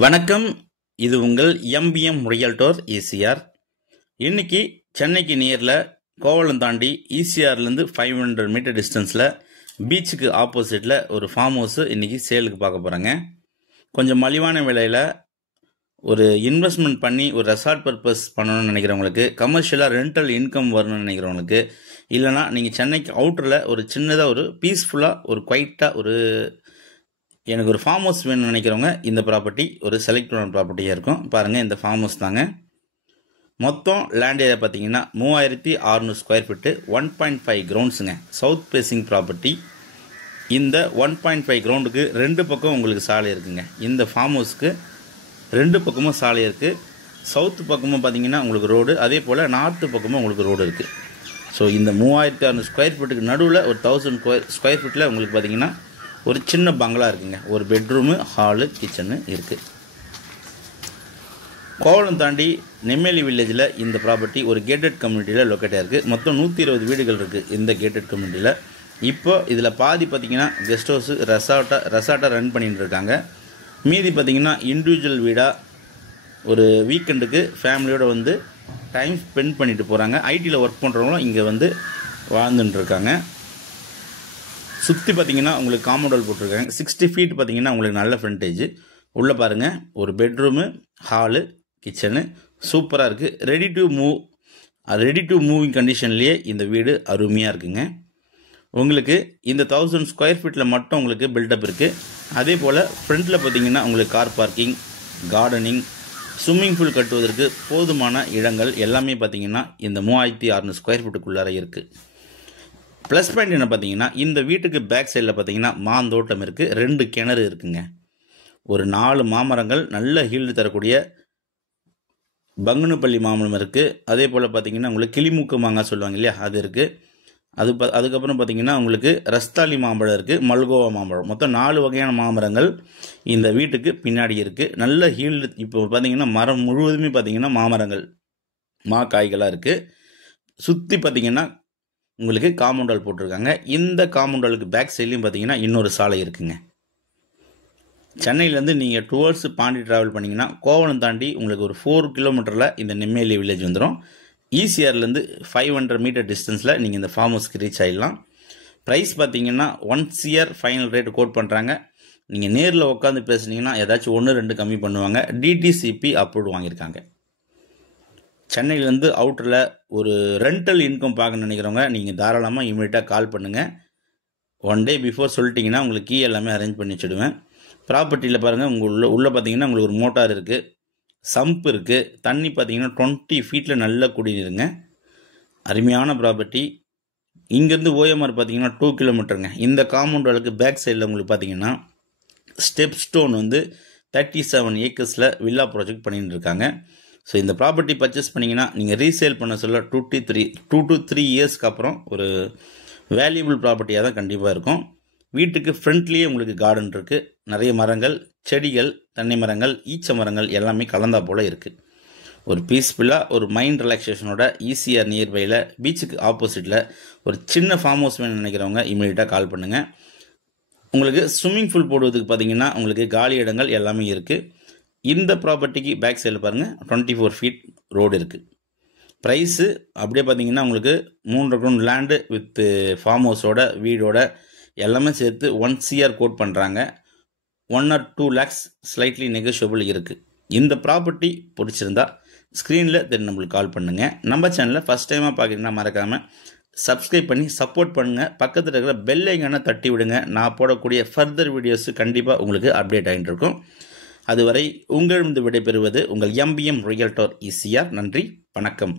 வணக்கம். இது உங்கள் எம்பிஎம் ரியல்டோர் ஈசிஆர். இன்னைக்கு சென்னைக்கு நியரில் கோவளம் தாண்டி ஈசிஆர்லேருந்து 500 மீட்டர் டிஸ்டன்ஸில் பீச்சுக்கு ஆப்போசிட்டில் ஒரு ஃபார்ம் ஹவுஸ் இன்னைக்கு சேலுக்கு பார்க்க போகிறாங்க. கொஞ்சம் மலிவான விலையில் ஒரு இன்வெஸ்ட்மெண்ட் பண்ணி ஒரு ரெசார்ட் பர்பஸ் பண்ணணும்னு நினைக்கிறவங்களுக்கு, கமர்ஷியலாக ரெண்டல் இன்கம் வரணும்னு நினைக்கிறவங்களுக்கு, இல்லைனா நீங்கள் சென்னைக்கு அவுட்டரில் ஒரு சின்னதாக ஒரு பீஸ்ஃபுல்லாக ஒரு குவைட்டாக ஒரு எனக்கு ஒரு ஃபார்ம் ஹவுஸ் வேணும்னு நினைக்கிறவங்க இந்த ப்ராப்பர்ட்டி ஒரு செலக்டடான ப்ராப்பர்ட்டியாக இருக்கும். பாருங்கள், இந்த ஃபார்ம் ஹவுஸ் தாங்க. மொத்தம் லேண்ட் ஏரியா பார்த்தீங்கன்னா 3600 ஸ்கொயர் ஃபீட்டு, 1.5 கிரவுண்ட்ஸுங்க. South facing property. இந்த 1.5 கிரவுண்டுக்கு ரெண்டு பக்கம் உங்களுக்கு சாலை இருக்குங்க. இந்த ஃபார்ம் ஹவுஸ்க்கு ரெண்டு பக்கமும் சாலை இருக்குது. சவுத்து பக்கமும் பார்த்தீங்கன்னா உங்களுக்கு ரோடு, அதே போல் நார்த்து பக்கமும் உங்களுக்கு ரோடு இருக்குது. ஸோ இந்த 3600 ஸ்கொயர் ஃபீட்டுக்கு நடுவில் ஒரு 1000 ஸ்கொயர் ஃபீட்டில் உங்களுக்கு பார்த்தீங்கன்னா ஒரு சின்ன பங்களா இருக்குங்க. ஒரு பெட்ரூமு, ஹாலு, கிச்சனு இருக்குது. கோவளம் தாண்டி நெம்மேலி வில்லேஜில் இந்த ப்ராப்பர்ட்டி ஒரு கேட்டட் கம்யூனிட்டியில் லொக்கேட்டாக இருக்குது. மொத்தம் 120 வீடுகள் இருக்குது இந்த கேட்டட் கம்யூனிட்டியில். இப்போ இதில் பாதி பார்த்திங்கன்னா கெஸ்ட் ஹவுஸு, ரெசார்ட்டாக ரன் பண்ணிட்டு இருக்காங்க. மீதி பார்த்திங்கன்னா இண்டிவிஜுவல் வீடாக ஒரு வீக்கெண்டுக்கு ஃபேமிலியோடு வந்து டைம் ஸ்பெண்ட் பண்ணிட்டு போகிறாங்க. ஐடியில் ஒர்க் பண்ணுறவங்களும் இங்கே வந்து வாழ்ந்துட்டுருக்காங்க. சுற்றி பார்த்திங்கன்னா உங்களுக்கு காம்பவுண்ட் வால் போட்டிருக்காங்க. 60 ஃபீட் பார்த்திங்கன்னா உங்களுக்கு நல்ல ஃப்ரண்டேஜ். உள்ளே பாருங்கள், ஒரு பெட்ரூமு, ஹாலு, கிச்சனு சூப்பராக இருக்குது. ரெடி டு மூவிங் கண்டிஷன்லேயே இந்த வீடு அருமையாக இருக்குங்க. உங்களுக்கு இந்த 1000 ஸ்கொயர் ஃபீட்டில் மட்டும் உங்களுக்கு பில்டப் இருக்குது. அதே போல் ஃப்ரண்ட்டில் பார்த்திங்கன்னா உங்களுக்கு car parking, gardening, swimming pool கட்டுவதற்கு போதுமான இடங்கள் எல்லாமே பார்த்திங்கன்னா இந்த 3600 ஸ்கொயர் ஃபீட்டுக்குள்ளார இருக்குது. ப்ளஸ் பாயிண்ட் என்ன பார்த்தீங்கன்னா, இந்த வீட்டுக்கு பேக் சைடில் பார்த்தீங்கன்னா மாந்தோட்டம் இருக்குது, 2 கிணறு இருக்குங்க, ஒரு 4 மாமரங்கள், நல்ல ஹீல்டு தரக்கூடிய பங்குனுப்பள்ளி மாமரம் இருக்குது. அதே போல் பார்த்தீங்கன்னா உங்களுக்கு கிளிமூக்கு மாங்காய் சொல்லுவாங்க இல்லையா, அது இருக்குது. அதுக்கப்புறம் பார்த்தீங்கன்னா உங்களுக்கு ரஸ்தாலி மாம்பழம் இருக்குது, மல்கோவா மாம்பழம், மொத்தம் 4 வகையான மாமரங்கள் இந்த வீட்டுக்கு பின்னாடி இருக்குது. நல்ல ஹீல்டு. இப்போ பார்த்தீங்கன்னா மரம் முழுவதுமே பார்த்தீங்கன்னா மாமரங்கள், காய்களாக இருக்குது. சுற்றி பார்த்தீங்கன்னா உங்களுக்கு காம்பவுண்ட் வால் போட்டிருக்காங்க. இந்த காம்பவுண்ட் வாலுக்கு பேக் சைட்லையும் பார்த்தீங்கன்னா இன்னொரு சாலை இருக்குங்க. சென்னையிலேருந்து நீங்கள் டுவர்ட்ஸ் பாண்டி ட்ராவல் பண்ணிங்கன்னா கோவளம் தாண்டி உங்களுக்கு ஒரு 4 கிலோமீட்டரில் இந்த நெம்மேலி வில்லேஜ் வந்துடும். ஈசிஆர்லேருந்து 500 மீட்டர் டிஸ்டன்ஸில் நீங்கள் இந்த ஃபார்ம் ஹவுஸ்க்கு ரீச் ஆகிடலாம். ப்ரைஸ் பார்த்தீங்கன்னா 1 CR ஃபைனல் ரேட்டு கோட் பண்ணுறாங்க. நீங்கள் நேரில் உட்காந்து பேசுனீங்கன்னா ஏதாச்சும் 1-2 கம்மி பண்ணுவாங்க. டிடிசிபி அப்ரூவ்டு வாங்கியிருக்காங்க. சென்னையிலேருந்து அவுட்டரில் ஒரு ரெண்டல் இன்கம் பார்க்க நினைக்கிறவங்க நீங்கள் தாராளமாக இமீடியட்டாக கால் பண்ணுங்கள். 1 டே பிஃபோர் சொல்லிட்டிங்கன்னா உங்களுக்கு கீ எல்லாமே அரேஞ்ச் பண்ணி வச்சுடுவேன். ப்ராப்பர்ட்டியில் பாருங்கள், உள்ளே பார்த்தீங்கன்னா உங்களுக்கு ஒரு மோட்டார் இருக்குது, சம்ப் இருக்குது, தண்ணி பார்த்தீங்கன்னா 20 ஃபீட்டில் நல்ல குடிநீருங்க. அருமையான ப்ராப்பர்ட்டி. இங்கேருந்து ஓஎம்ஆர் பார்த்தீங்கன்னா 2 கிலோமீட்டருங்க. இந்த காம்பவுண்ட் வாலுக்கு பேக் சைடில் உங்களுக்கு பார்த்தீங்கன்னா ஸ்டெப் ஸ்டோன் வந்து 37 ஏக்கர்ஸில் வில்லா ப்ராஜெக்ட் பண்ணிட்டு இருக்காங்க. ஸோ இந்த ப்ராப்பர்ட்டி பர்ச்சேஸ் பண்ணிங்கன்னா நீங்கள் ரீசேல் பண்ண சொல்ல 2 to 3 இயர்ஸ்க்கு அப்புறம் ஒரு வேல்யூபிள் ப்ராப்பர்ட்டியாக தான் கண்டிப்பாக இருக்கும். வீட்டுக்கு ஃப்ரண்ட்லேயே உங்களுக்கு கார்டன் இருக்குது, நிறைய மரங்கள், செடிகள், தென்னை மரங்கள், ஈச்ச மரங்கள் எல்லாமே கலந்தா போல் இருக்குது. ஒரு பீஸ்ஃபுல்லாக ஒரு மைண்ட் ரிலாக்ஸேஷனோட ஈசிஆர் நியர்பையில் பீச்சுக்கு ஆப்போசிட்டில் ஒரு சின்ன ஃபார்ம் ஹவுஸ் வேணும்னு நினைக்கிறவங்க இமீடியட்டாக கால் பண்ணுங்கள். உங்களுக்கு ஸ்விம்மிங் பூல் போடுவதுக்கு பார்த்தீங்கன்னா உங்களுக்கு காலி இடங்கள் எல்லாமே இருக்குது. இந்த ப்ராப்பர்ட்டிக்கு பேக் சைடில் பாருங்கள் 24 ஃபீட் ரோடு இருக்குது. ப்ரைஸு அப்படியே பார்த்தீங்கன்னா உங்களுக்கு 3 கிரவுண்ட் லேண்டு வித் ஃபார்ம் ஹவுஸோட வீடோட எல்லாமே சேர்த்து 1 CR கோட் பண்ணுறாங்க. 1 or 2 lakhs ஸ்லைட்லி நெகோஷியபிள் இருக்குது. இந்த ப்ராப்பர்ட்டி பிடிச்சிருந்தா ஸ்க்ரீனில் நம்மளுக்கு கால் பண்ணுங்கள். நம்ம சேனலில் ஃபஸ்ட் டைமாக பார்க்குறீங்கன்னா மறக்காமல் சப்ஸ்கிரைப் பண்ணி சப்போர்ட் பண்ணுங்கள். பக்கத்தில் இருக்கிற பெல் ஐக்கானை தட்டி விடுங்க. நான் போடக்கூடிய ஃபர்தர் வீடியோஸு கண்டிப்பாக உங்களுக்கு அப்டேட் ஆகிட்டு இருக்கும். அதுவரை உங்களிடம் விடைபெறுவது உங்கள் எம்பிஎம் ரியல்டோர் ஈசிஆர். நன்றி, வணக்கம்.